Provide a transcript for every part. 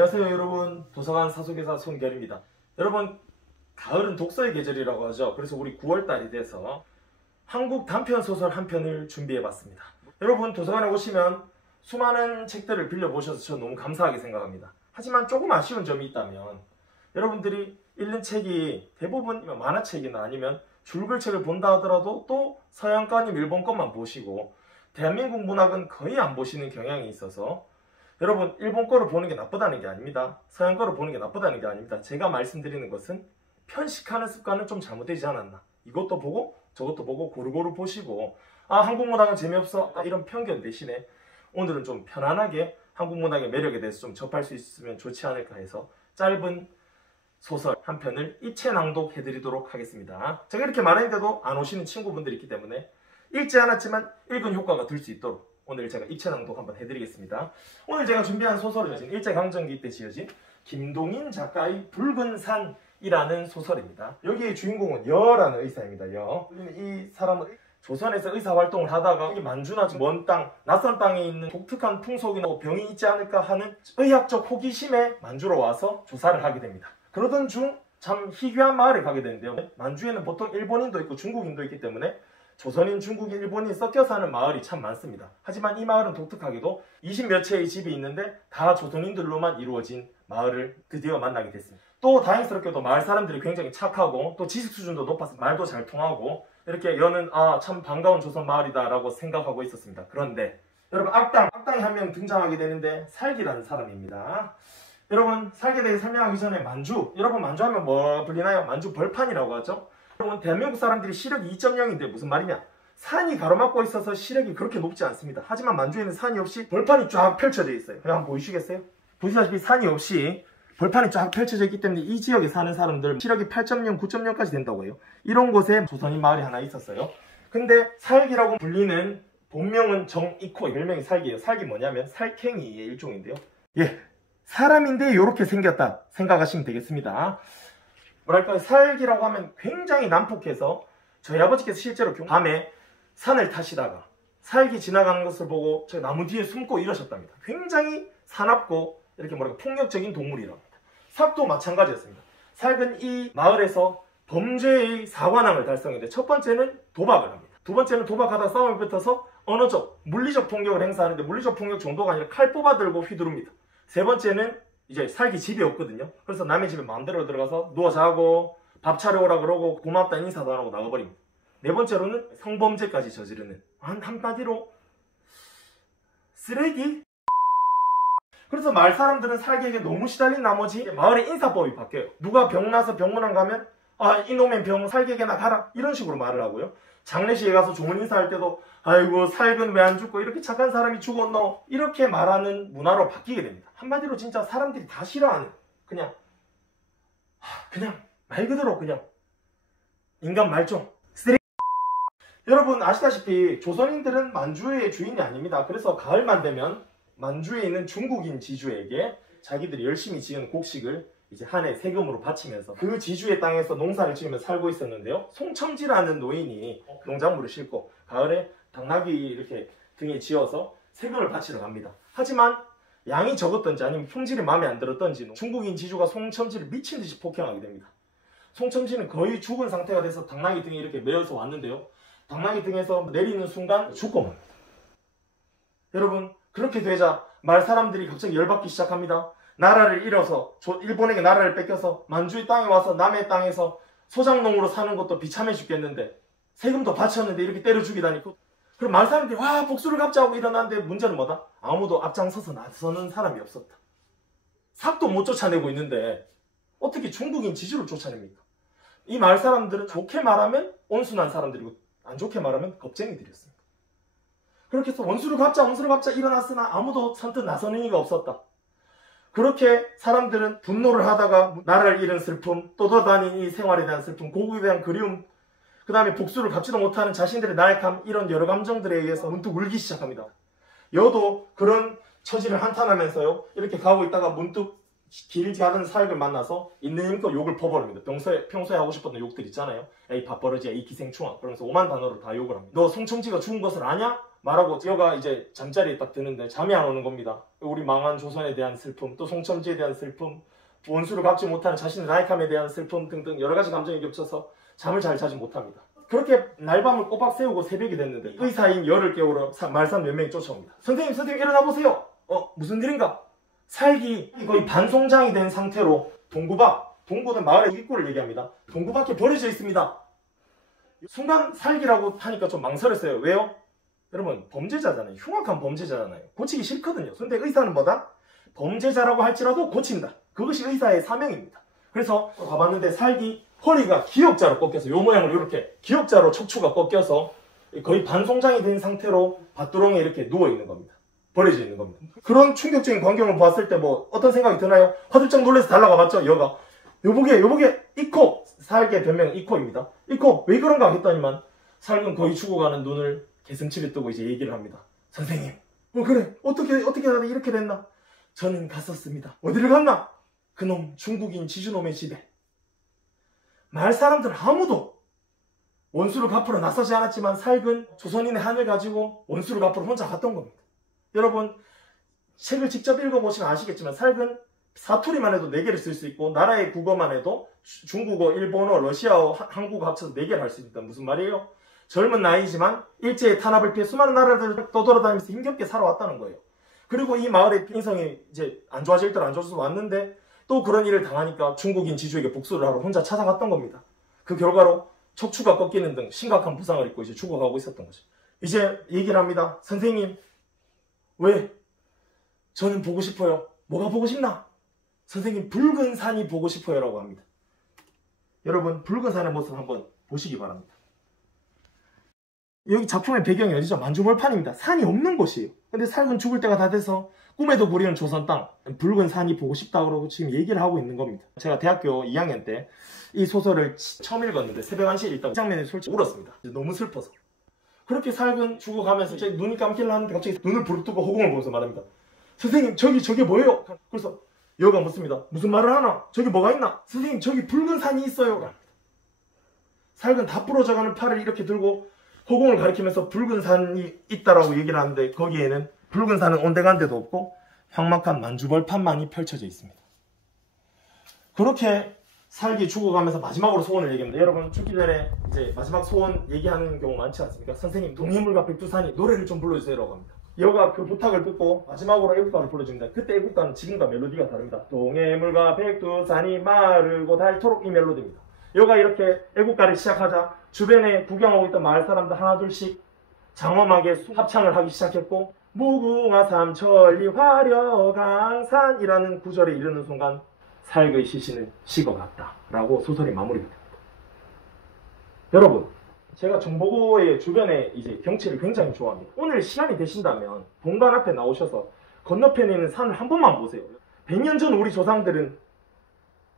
안녕하세요 여러분, 도서관 사소개사 손결입니다. 여러분, 가을은 독서의 계절이라고 하죠. 그래서 우리 9월달이 돼서 한국 단편소설 한 편을 준비해봤습니다. 여러분, 도서관에 오시면 수많은 책들을 빌려보셔서 저 너무 감사하게 생각합니다. 하지만 조금 아쉬운 점이 있다면, 여러분들이 읽는 책이 대부분 만화책이나 아니면 줄글책을 본다 하더라도 또 서양거 아니면 일본 것만 보시고 대한민국 문학은 거의 안 보시는 경향이 있어서, 여러분, 일본 거를 보는 게 나쁘다는 게 아닙니다. 서양 거를 보는 게 나쁘다는 게 아닙니다. 제가 말씀드리는 것은 편식하는 습관은 좀 잘못되지 않았나. 이것도 보고 저것도 보고 고루고루 보시고, 한국 문학은 재미없어, 이런 편견 대신에 오늘은 좀 편안하게 한국 문학의 매력에 대해서 좀 접할 수 있으면 좋지 않을까 해서 짧은 소설 한 편을 입체 낭독해드리도록 하겠습니다. 제가 이렇게 말했는데도 안 오시는 친구분들이 있기 때문에 읽지 않았지만 읽은 효과가 들 수 있도록 오늘 제가 입체 낭독 한번 해드리겠습니다. 오늘 제가 준비한 소설은 일제강점기 때 지어진 김동인 작가의 붉은 산이라는 소설입니다. 여기의 주인공은 여라는 의사입니다. 여. 이 사람은 조선에서 의사활동을 하다가 만주나 먼 땅, 낯선 땅에 있는 독특한 풍속이나 병이 있지 않을까 하는 의학적 호기심에 만주로 와서 조사를 하게 됩니다. 그러던 중 참 희귀한 마을에 가게 되는데요. 만주에는 보통 일본인도 있고 중국인도 있기 때문에 조선인, 중국인, 일본인 섞여 사는 마을이 참 많습니다. 하지만 이 마을은 독특하게도 20몇 채의 집이 있는데 다 조선인들로만 이루어진 마을을 드디어 만나게 됐습니다. 또 다행스럽게도 마을 사람들이 굉장히 착하고 또 지식 수준도 높아서 말도 잘 통하고, 이렇게 여는 참 반가운 조선 마을이다 라고 생각하고 있었습니다. 그런데 여러분, 악당이 한 명 등장하게 되는데 살기라는 사람입니다. 여러분, 살기에 대해 설명하기 전에 만주, 여러분 만주 하면 뭐 불리나요? 만주 벌판이라고 하죠. 여러분, 대한민국 사람들이 시력이 2.0인데 무슨 말이냐? 산이 가로막고 있어서 시력이 그렇게 높지 않습니다. 하지만 만주에는 산이 없이 벌판이 쫙 펼쳐져 있어요. 한번 보이시겠어요? 보시다시피 산이 없이 벌판이 쫙 펼쳐져 있기 때문에 이 지역에 사는 사람들 시력이 8.0, 9.0까지 된다고 해요. 이런 곳에 조선인 마을이 하나 있었어요. 근데 살기라고 불리는 본명은 정익호, 별명이 살기예요. 살기 뭐냐면 살쾡이의 일종인데요. 사람인데 이렇게 생겼다 생각하시면 되겠습니다. 뭐랄까, 살기라고 하면 굉장히 난폭해서 저희 아버지께서 실제로 밤에 산을 타시다가 살기 지나가는 것을 보고 저 나무 뒤에 숨고 이러셨답니다. 굉장히 사납고 이렇게 폭력적인 동물이라고 합니다. 삭도 마찬가지였습니다. 살은 이 마을에서 범죄의 4관왕을 달성했는데, 첫 번째는 도박을 합니다. 두 번째는 도박하다 싸움에 붙어서 언어적, 물리적 폭력을 행사하는데, 물리적 폭력 정도가 아니라 칼 뽑아 들고 휘두릅니다. 세 번째는 이제 살기 집이 없거든요. 그래서 남의 집에 마음대로 들어가서 누워 자고 밥 차려오라 그러고 고맙다 인사도 안 하고 나가버립니다. 네 번째로는 성범죄까지 저지르는, 한마디로 쓰레기? 그래서 마을 사람들은 살기에게 너무 시달린 나머지 마을의 인사법이 바뀌어요. 누가 병나서 병원안 가면 이놈의 병 살기에게나 가라, 이런 식으로 말을 하고요. 장례식에 가서 좋은 인사할 때도 아이고 살근 왜 안 죽고 이렇게 착한 사람이 죽었노, 이렇게 말하는 문화로 바뀌게 됩니다. 한마디로 진짜 사람들이 다 싫어하는, 그냥 말 그대로 그냥 인간 말종, 쓰레기. 여러분 아시다시피 조선인들은 만주의 주인이 아닙니다. 그래서 가을만 되면 만주에 있는 중국인 지주에게 자기들이 열심히 지은 곡식을 이제 한 해 세금으로 바치면서 그 지주의 땅에서 농사를 지으면서 살고 있었는데요. 송첨지라는 노인이 농작물을 싣고 가을에 당나귀 이렇게 등에 지어서 세금을 바치러 갑니다. 하지만 양이 적었던지 아니면 품질이 마음에 안 들었던지 중국인 지주가 송첨지를 미친 듯이 폭행하게 됩니다. 송첨지는 거의 죽은 상태가 돼서 당나귀 등에 이렇게 매여서 왔는데요. 당나귀 등에서 내리는 순간 죽고 맙니다. 여러분, 그렇게 되자 마을 사람들이 갑자기 열받기 시작합니다. 나라를 잃어서 일본에게 나라를 뺏겨서 만주의 땅에 와서 남의 땅에서 소작농으로 사는 것도 비참해 죽겠는데 세금도 바쳤는데 이렇게 때려 죽이다니. 그럼 마을 사람들이 복수를 갚자 하고 일어났는데 문제는 뭐다? 아무도 앞장서서 나서는 사람이 없었다. 삭도 못 쫓아내고 있는데 어떻게 중국인 지주를 쫓아냅니까? 이 마을 사람들은 좋게 말하면 온순한 사람들이고 안 좋게 말하면 겁쟁이들이었습니다. 그렇게 해서 원수를 갚자 일어났으나 아무도 선뜻 나서는 이가 없었다. 그렇게 사람들은 분노를 하다가 나라를 잃은 슬픔, 떠돌아다닌 이 생활에 대한 슬픔, 고국에 대한 그리움, 그 다음에 복수를 갚지도 못하는 자신들의 나약함, 이런 여러 감정들에 의해서 문득 울기 시작합니다. 여도 그런 처지를 한탄하면서요, 이렇게 가고 있다가 문득 길 가는 사역을 만나서 있는 힘껏 욕을 퍼버립니다. 평소에 하고 싶었던 욕들 있잖아요. 에이 밥버러지야, 이 기생충아, 그러면서 오만 단어로 다 욕을 합니다. 너 송첨지가 죽은 것을 아냐? 말하고 여가 이제 잠자리에 딱 드는데 잠이 안 오는 겁니다. 우리 망한 조선에 대한 슬픔, 또 송첨지에 대한 슬픔, 원수를 갚지 못하는 자신의 나약함에 대한 슬픔 등등 여러 가지 감정이 겹쳐서 잠을 잘 자지 못합니다. 그렇게 날밤을 꼬박 새우고 새벽이 됐는데 의사인 열을 깨우러 말산 몇 명이 쫓아옵니다. 선생님 일어나 보세요. 무슨 일인가? 살기 거의 반송장이 된 상태로 동구는 마을의 입구를 얘기합니다. 동구 밖에 버려져 있습니다. 순간 살기라고 하니까 좀 망설였어요. 왜요? 여러분 범죄자잖아요. 흉악한 범죄자잖아요. 고치기 싫거든요. 근데 의사는 뭐다? 범죄자라고 할지라도 고친다. 그것이 의사의 사명입니다. 그래서 가봤는데 살기 허리가 기역자로 꺾여서 요 모양으로 이렇게 기역자로 척추가 꺾여서 거의 반송장이 된 상태로 밭두렁에 이렇게 누워있는 겁니다. 버려져 있는 겁니다. 그런 충격적인 광경을 봤을 때 뭐 어떤 생각이 드나요? 화들짝 놀라서 달라가 봤죠. 여가 요보게 이코 살기의 별명은 이코입니다. 이코 왜 그런가 했더니만 살은 거의 죽어가는 눈을 개슴치레 뜨고 이제 얘기를 합니다. 선생님 그래 어떻게 하다 이렇게 됐나? 저는 갔었습니다. 어디를 갔나? 그놈 중국인 지주놈의 집에. 마을 사람들 아무도 원수를 갚으러 나서지 않았지만 살근 조선인의 한을 가지고 원수를 갚으러 혼자 갔던 겁니다. 여러분 책을 직접 읽어보시면 아시겠지만 살근 사투리만 해도 4개를 쓸 수 있고 나라의 국어만 해도 중국어, 일본어, 러시아어, 한국어 합쳐서 4개를 할 수 있다. 무슨 말이에요? 젊은 나이지만 일제의 탄압을 피해 수많은 나라들을 떠돌아다니면서 힘겹게 살아왔다는 거예요. 그리고 이 마을의 인성이 이제 안 좋아질 때 안 좋아져서 왔는데 또 그런 일을 당하니까 중국인 지주에게 복수를 하러 혼자 찾아갔던 겁니다. 그 결과로 척추가 꺾이는 등 심각한 부상을 입고 이제 죽어가고 있었던 거죠. 이제 얘기를 합니다. 선생님, 왜? 저는 보고 싶어요. 뭐가 보고 싶나? 선생님, 붉은 산이 보고 싶어요 라고 합니다. 여러분, 붉은 산의 모습 한번 보시기 바랍니다. 여기 작품의 배경이 어디죠? 만주벌판입니다. 산이 없는 곳이에요. 근데 살군 죽을 때가 다 돼서 꿈에도 그리는 조선 땅, 붉은 산이 보고 싶다고 지금 얘기를 하고 있는 겁니다. 제가 대학교 2학년 때 이 소설을 처음 읽었는데 새벽 1시에 읽다가 이 장면에 솔직히 울었습니다. 너무 슬퍼서. 그렇게 살군 죽어가면서 제 눈이 감기려 하는데 갑자기 눈을 부릅뜨고 허공을 보면서 말합니다. 선생님, 저게 뭐예요? 그래서 여가 묻습니다. 무슨 말을 하나? 저기 뭐가 있나? 선생님, 저기 붉은 산이 있어요. 살군 다 부러져가는 팔을 이렇게 들고 허공을 가리키면서 붉은 산이 있다라고 얘기를 하는데 거기에는 붉은 산은 온데간데도 없고 황막한 만주벌판만이 펼쳐져 있습니다. 그렇게 살기 죽어가면서 마지막으로 소원을 얘기합니다. 여러분 죽기 전에 이제 마지막 소원 얘기하는 경우 많지 않습니까? 선생님, 동해물과 백두산이 노래를 좀 불러주세요라고 합니다. 여가 그 부탁을 듣고 마지막으로 애국가를 불러줍니다. 그때 애국가는 지금과 멜로디가 다릅니다. 동해물과 백두산이 마르고 닳도록 이 멜로디입니다. 여가 이렇게 애국가를 시작하자 주변에 구경하고 있던 마을 사람들 하나둘씩 장엄하게 합창을 하기 시작했고 무궁화 삼천리 화려강산이라는 구절에 이르는 순간 살그의 시신은 식어갔다 라고 소설이 마무리가 됩니다. 여러분, 제가 정보고의 주변에 이제 경치를 굉장히 좋아합니다. 오늘 시간이 되신다면 본관 앞에 나오셔서 건너편에 있는 산을 한 번만 보세요. 100년 전 우리 조상들은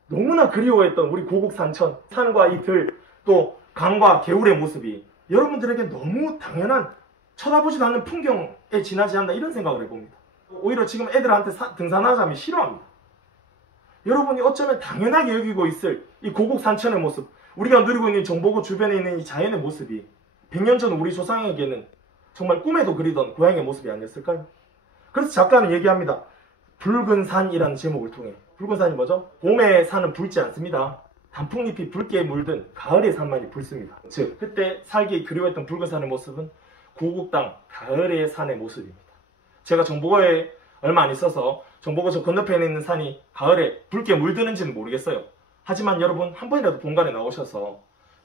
너무나 그리워했던 우리 고국 산천, 산과 이 들, 또 강과 개울의 모습이 여러분들에게 너무 당연한 쳐다보지도 않는 풍경에 지나지 않나 이런 생각을 해봅니다. 오히려 지금 애들한테 등산하자면 싫어합니다. 여러분이 어쩌면 당연하게 여기고 있을 이 고국 산천의 모습, 우리가 누리고 있는 정보고 주변에 있는 이 자연의 모습이 100년 전 우리 조상에게는 정말 꿈에도 그리던 고향의 모습이 아니었을까요? 그래서 작가는 얘기합니다. 붉은 산이라는 제목을 통해. 붉은 산이 뭐죠? 봄의 산은 붉지 않습니다. 단풍잎이 붉게 물든 가을의 산만이 붉습니다. 즉 그때 살기 그리워했던 붉은 산의 모습은 고국 땅 가을의 산의 모습입니다. 제가 정보고에 얼마 안 있어서 정보고 저 건너편에 있는 산이 가을에 붉게 물드는지는 모르겠어요. 하지만 여러분 한 번이라도 본관에 나오셔서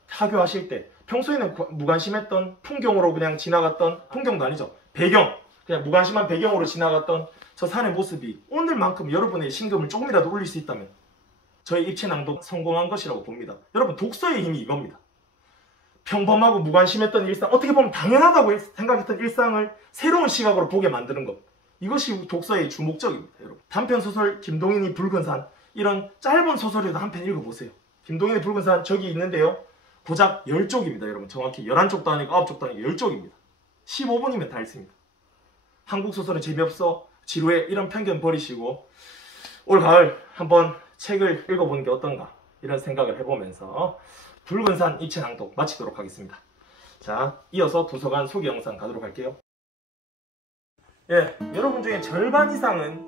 하교하실 때 평소에는 무관심했던 풍경으로 그냥 지나갔던 풍경도 아니죠. 배경, 그냥 무관심한 배경으로 지나갔던 저 산의 모습이 오늘만큼 여러분의 심금을 조금이라도 울릴 수 있다면 저의 입체낭독 성공한 것이라고 봅니다. 여러분 독서의 힘이 이겁니다. 평범하고 무관심했던 일상, 어떻게 보면 당연하다고 생각했던 일상을 새로운 시각으로 보게 만드는 것. 이것이 독서의 주목적입니다. 여러분. 단편소설 김동인이 붉은 산, 이런 짧은 소설에도 한 편 읽어보세요. 김동인의 붉은 산 저기 있는데요. 고작 10쪽입니다. 여러분 정확히 11쪽도 아니고 9쪽도 아니고 10쪽입니다. 15분이면 다 읽습니다. 한국 소설은 재미없어, 지루해 이런 편견 버리시고 올 가을 한번 책을 읽어보는 게 어떤가 이런 생각을 해보면서 붉은 산 입체낭독 마치도록 하겠습니다. 자, 이어서 도서관 소개 영상 가도록 할게요. 예, 여러분 중에 절반 이상은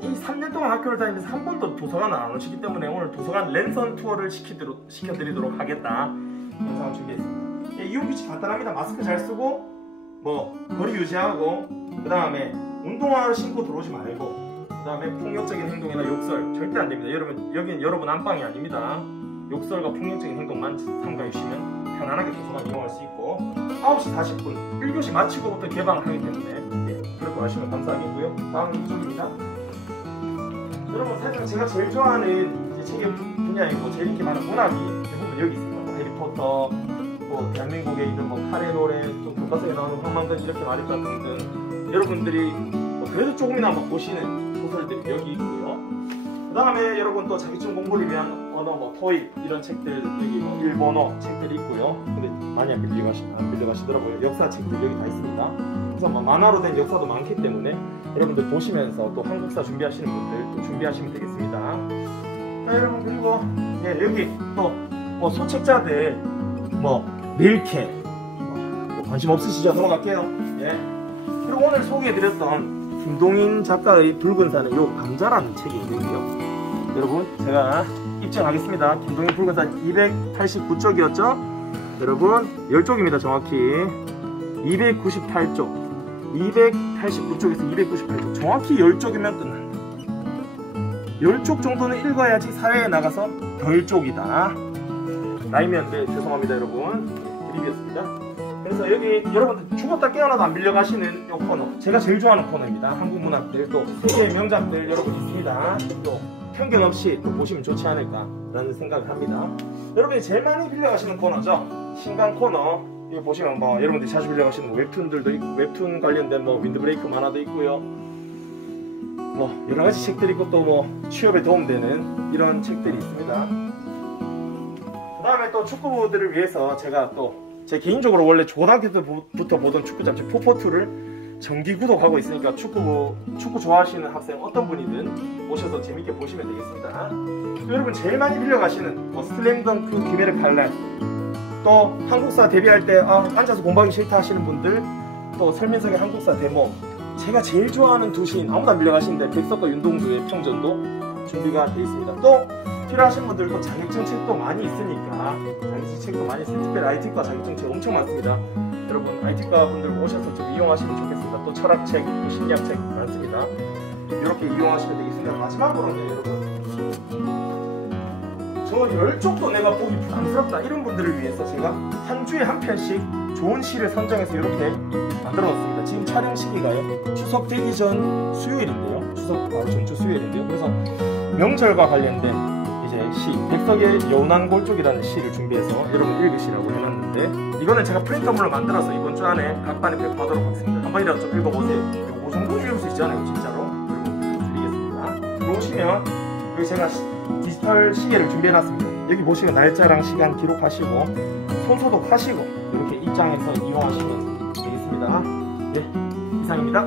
이 3년 동안 학교를 다니면서 한 번도 도서관을 안 오시기 때문에 오늘 도서관 랜선 투어를 시켜드리도록 하겠다 영상을 준비했습니다. 예, 이용 규칙 간단합니다. 마스크 잘 쓰고 뭐 거리 유지하고, 그 다음에 운동화를 신고 들어오지 말고, 그 다음에 폭력적인 행동이나 욕설 절대 안 됩니다. 여기는 여러분 안방이 아닙니다. 욕설과 폭력적인 행동만 삼가해 주시면 편안하게 도서관 이용할 수 있고, 9시 40분 1교시 마치고부터 개방을 하기 때문에 그렇게 하시면 감사하겠고요. 다음은 이쪽입니다. 여러분, 사실 제가 제일 좋아하는 이제 책의 분야이고 제일 인기 많은 문학이 대부분 여기 있습니다. 뭐 해리포터, 뭐 대한민국에 있는 뭐 카레 노래, 또 교과서에 나오는 황망전 이렇게 말했다 등등 여러분들이 뭐 그래도 조금이나 뭐 보시는 소설들이 여기 있고요. 그 다음에 여러분 또 자격증 공부를 위한 언어, 뭐 토익 이런 책들, 여기 뭐 일본어 책들이 있고요. 근데 많이 안 빌려가시더라고요. 역사 책들 여기 다 있습니다. 그래서 뭐 만화로 된 역사도 많기 때문에 여러분들 보시면서 또 한국사 준비하시는 분들 또 준비하시면 되겠습니다. 자, 여러분, 그리고 여기 또 뭐 소책자들 뭐 밀케 뭐 관심 없으시죠? 넘어갈게요. 예. 그리고 오늘 소개해드렸던 김동인 작가의 붉은 산의 요 감자라는 책이 있는데요. 여러분, 제가 입증하겠습니다. 김동인 붉은 산 289쪽이었죠? 여러분, 10쪽입니다. 정확히 298쪽 289쪽에서 298쪽 정확히 10쪽이면 끝난다. 10쪽 정도는 읽어야지 사회에 나가서 덜쪽이다. 라임이었는데 죄송합니다 여러분. 드립이었습니다. 그래서 여기 여러분들 죽었다 깨어나도 안 빌려가시는 요 코너, 제가 제일 좋아하는 코너입니다. 한국 문학들 또 세계의 명작들 여러분 있습니다. 또 편견 없이 또 보시면 좋지 않을까라는 생각을 합니다. 여러분이 제일 많이 빌려가시는 코너죠. 신간 코너. 여기 보시면 뭐 여러분들이 자주 빌려가시는 웹툰들도 있고, 웹툰 관련된 뭐 윈드브레이크 만화도 있고요. 뭐 여러가지 책들이 있고, 또 뭐 취업에 도움되는 이런 책들이 있습니다. 그 다음에 또 축구부들을 위해서 제가 또 제 개인적으로 원래 고등학교 때부터 보던 축구 잡지 포포2를 정기 구독하고 있으니까 축구 좋아하시는 학생 어떤 분이든 오셔서 재밌게 보시면 되겠습니다. 여러분 제일 많이 빌려가시는 뭐 슬램덩크, 귀멸의 칼날, 또 한국사 데뷔할 때 앉아서 공부하기 싫다 하시는 분들, 또 설민석의 한국사 데모, 제가 제일 좋아하는 두 시인 아무도 안 빌려가시는데 백석과 윤동주의 평전도 준비가 되어 있습니다. 또 필요하신 분들도 자격증 책도 많이 있으니까, 자격증 책도 많이 있으니까 특별히 IT과 자격증 책 엄청 많습니다. 여러분 IT과 분들 오셔서 좀 이용하시면 좋겠습니다. 또 철학책, 또 심리학책 많습니다. 이렇게 이용하시면 되겠습니다. 마지막으로는 여러분, 저 10쪽도 내가 보기 부담스럽다 이런 분들을 위해서 제가 한 주에 한 편씩 좋은 시를 선정해서 이렇게 만들어 놓습니다. 지금 촬영 시기가요, 추석 되기 전 수요일인데요. 추석 바로 전주 수요일인데요. 그래서 명절과 관련된 이제 시, 백석의 여운왕골쪽이라는 시를 준비해서 여러분 읽으시라고 해놨는데, 이거는 제가 프린터물로 만들어서 이번 주 안에 각반에 배포하도록 하겠습니다. 한 번이라도 좀 읽어보세요. 요 정도는 읽을 수 있잖아요, 진짜로. 여러분 부탁드리겠습니다. 들어오시면 여기 제가 디지털 시계를 준비해놨습니다. 여기 보시면 날짜랑 시간 기록하시고 손소독하시고 이렇게 입장해서 이용하시면 되겠습니다. 네, 이상입니다.